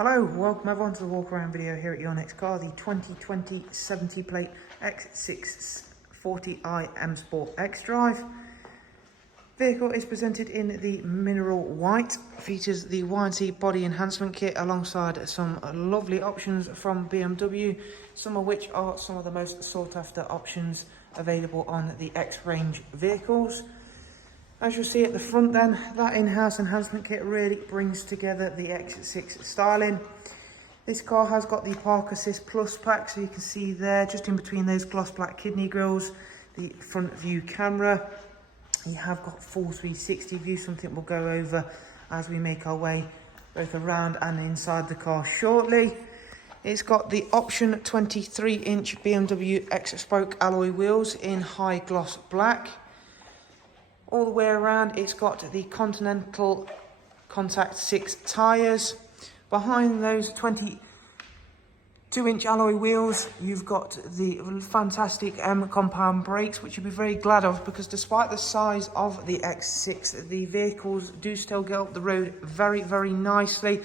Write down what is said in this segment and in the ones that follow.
Hello, welcome everyone to the walk around video here at your next car, the 2020 70 plate X640i M Sport XDRIVE. Vehicle is presented in the mineral white, features the warranty body enhancement kit alongside some lovely options from BMW, some of which are some of the most sought after options available on the X range vehicles. As you'll see at the front then, that in-house enhancement kit really brings together the X6 styling. This car has got the Park Assist Plus pack, so you can see there, just in between those gloss black kidney grills, the front view camera. You have got full 360 view, something we'll go over as we make our way both around and inside the car shortly. It's got the option 23-inch BMW X-Spoke alloy wheels in high gloss black. All the way around, it's got the Continental Contact 6 tyres. Behind those 22-inch alloy wheels, you've got the fantastic M compound brakes, which you'll be very glad of, because despite the size of the X6, the vehicles do still get up the road very, very nicely.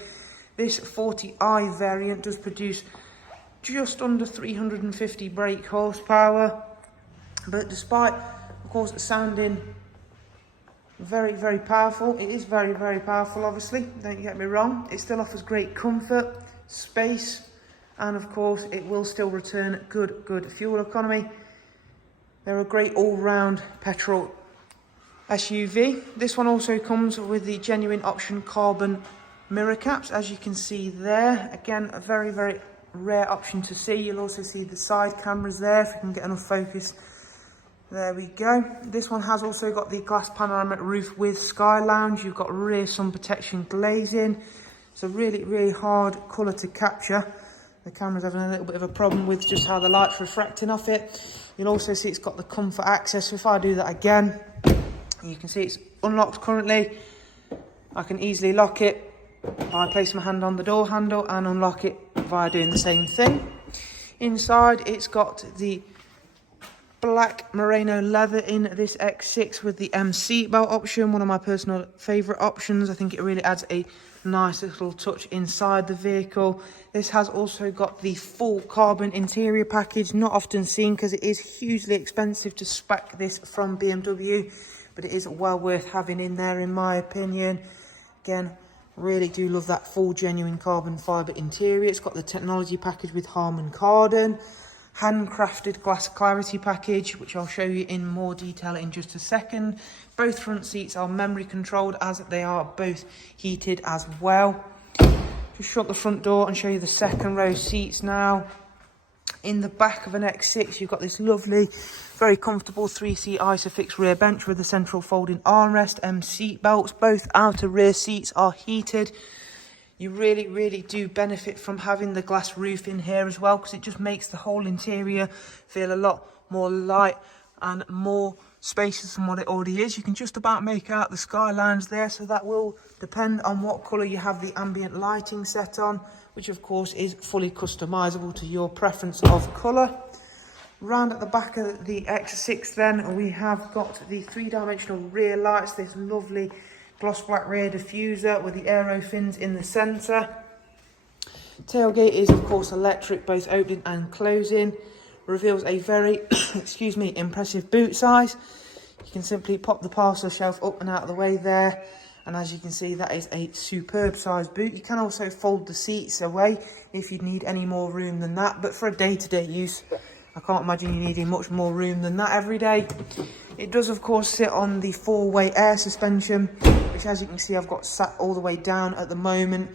This 40i variant does produce just under 350 brake horsepower, but despite, of course, sounding very, very powerful, it is very, very powerful, obviously, don't get me wrong. It still offers great comfort, space, and of course it will still return good fuel economy. They're a great all-round petrol SUV. This one also comes with the genuine option carbon mirror caps, as you can see there. Again, a very, very rare option to see. You'll also see the side cameras there, if you can get enough focus. There we go. This one has also got the glass panoramic roof with sky lounge. You've got rear sun protection glazing. It's a really, really hard colour to capture. The camera's having a little bit of a problem with just how the light's refracting off it. You'll also see it's got the comfort access. So if I do that again, you can see it's unlocked currently. I can easily lock it. I place my hand on the door handle and unlock it via doing the same thing. Inside, it's got the black merino leather in this X6 with the M seatbelt option, one of my personal favourite options. I think it really adds a nice little touch inside the vehicle. This has also got the full carbon interior package, not often seen because it is hugely expensive to spec this from BMW, but it is well worth having in there in my opinion. Again, really do love that full genuine carbon fibre interior. It's got the technology package with Harman Kardon, handcrafted glass clarity package, which I'll show you in more detail in just a second. Both front seats are memory controlled, as they are both heated as well. Just shut the front door and show you the second row seats now. In the back of an X6, you've got this lovely, very comfortable 3-seat Isofix rear bench with a central folding armrest, M seat belts. Both outer rear seats are heated. You really, really do benefit from having the glass roof in here as well, because it just makes the whole interior feel a lot more light and more spacious than what it already is. You can just about make out the sky lines there, so that will depend on what colour you have the ambient lighting set on, which of course is fully customisable to your preference of colour. Round at the back of the X6 then, we have got the 3-dimensional rear lights, this lovely gloss black rear diffuser with the aero fins in the centre. Tailgate is of course electric, both opening and closing. Reveals a very impressive boot size. You can simply pop the parcel shelf up and out of the way there, and as you can see, that is a superb sized boot. You can also fold the seats away if you need any more room than that, but for a day-to-day use, I can't imagine you needing much more room than that every day. It does of course sit on the 4-way air suspension, which as you can see I've got sat all the way down at the moment,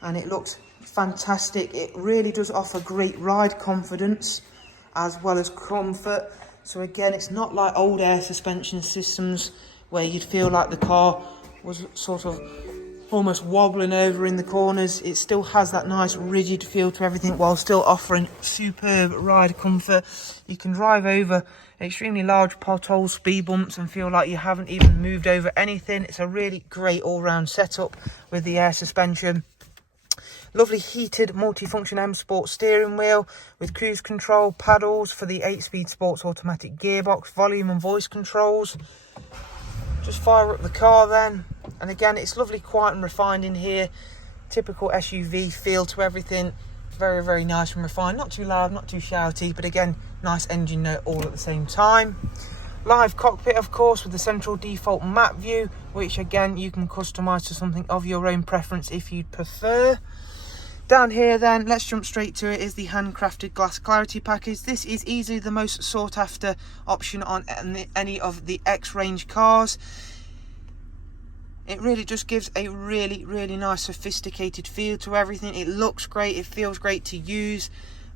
and it looks fantastic. It really does offer great ride confidence as well as comfort. So again, it's not like old air suspension systems where you'd feel like the car was sort of almost wobbling over in the corners. It still has that nice rigid feel to everything while still offering superb ride comfort. You can drive over extremely large potholes, speed bumps, and feel like you haven't even moved over anything. It's a really great all-round setup with the air suspension. Lovely heated multifunction M Sport steering wheel with cruise control, paddles for the 8-speed sports automatic gearbox, volume and voice controls. Just fire up the car then, and again it's lovely, quiet and refined in here. typical SUV feel to everything. Very, very nice and refined. Not too loud, not too shouty, but again, nice engine note all at the same time. Live cockpit, of course, with the central default map view, which again, you can customize to something of your own preference if you'd prefer. Down here then, let's jump straight to it, is the handcrafted glass clarity package. This is easily the most sought after option on any of the X range cars. It really just gives a really, really nice sophisticated feel to everything. It looks great, it feels great to use.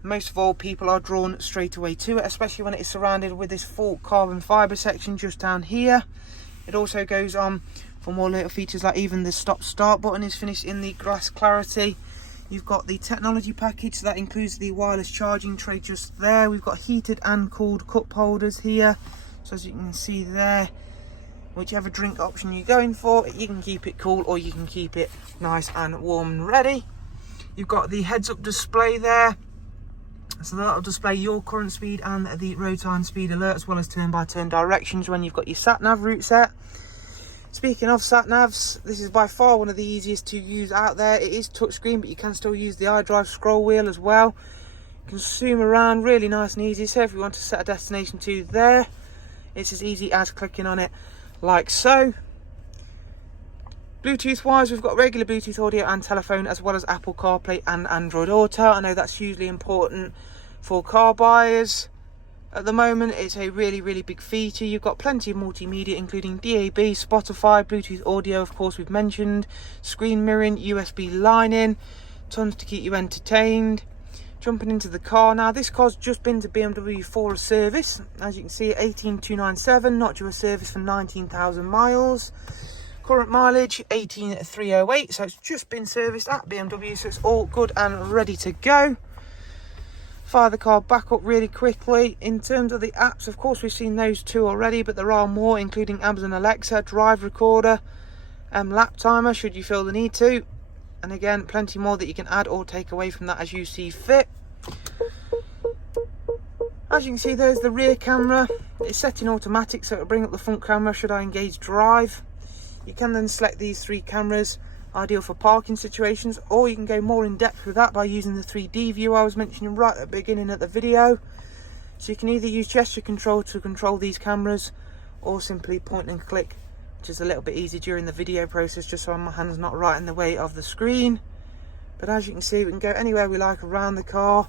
Most of all, people are drawn straight away to it, especially when it is surrounded with this full carbon fibre section just down here. It also goes on for more little features, like even the stop start button is finished in the glass clarity. You've got the technology package, so that includes the wireless charging tray just there. We've got heated and cooled cup holders here, so as you can see there, whichever drink option you're going for, you can keep it cool or you can keep it nice and warm and ready. You've got the heads-up display there, so that'll display your current speed and the road sign speed alert, as well as turn-by-turn directions when you've got your sat-nav route set. Speaking of sat-navs, this is by far one of the easiest to use out there. It is touchscreen, but you can still use the iDrive scroll wheel as well. You can zoom around really nice and easy, so if you want to set a destination to there, it's as easy as clicking on it like so. Bluetooth wise, we've got regular Bluetooth audio and telephone, as well as Apple CarPlay and Android Auto. I know that's hugely important for car buyers. At the moment, it's a really, really big feature. You've got plenty of multimedia, including DAB, Spotify, Bluetooth audio, of course, we've mentioned, screen mirroring, USB line in, tons to keep you entertained. Jumping into the car now, this car's just been to BMW for a service. As you can see, 18297, not due a service for 19,000 miles. Current mileage 18,308, so it's just been serviced at BMW, so it's all good and ready to go. Fire the car back up really quickly. In terms of the apps, of course, we've seen those two already, but there are more, including Amazon Alexa, Drive Recorder, lap timer should you feel the need to. And again, plenty more that you can add or take away from that as you see fit. As you can see, there's the rear camera. It's set in automatic, so it'll bring up the front camera should I engage drive. You can then select these three cameras, ideal for parking situations, or you can go more in depth with that by using the 3D view I was mentioning right at the beginning of the video. So you can either use gesture control to control these cameras, or simply point and click, which is a little bit easy during the video process, just so my hand's not right in the way of the screen. But as you can see, we can go anywhere we like around the car.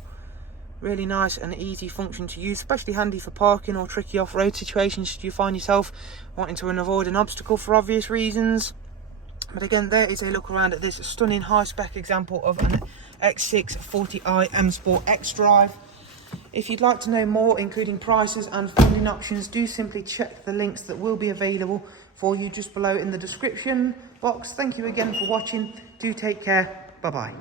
Really nice and easy function to use, especially handy for parking or tricky off-road situations should you find yourself wanting to avoid an obstacle for obvious reasons. But again, there is a look around at this stunning high-spec example of an X640i M Sport XDRIVE. If you'd like to know more, including prices and funding options, do simply check the links that will be available for you just below in the description box. Thank you again for watching. Do take care. Bye-bye.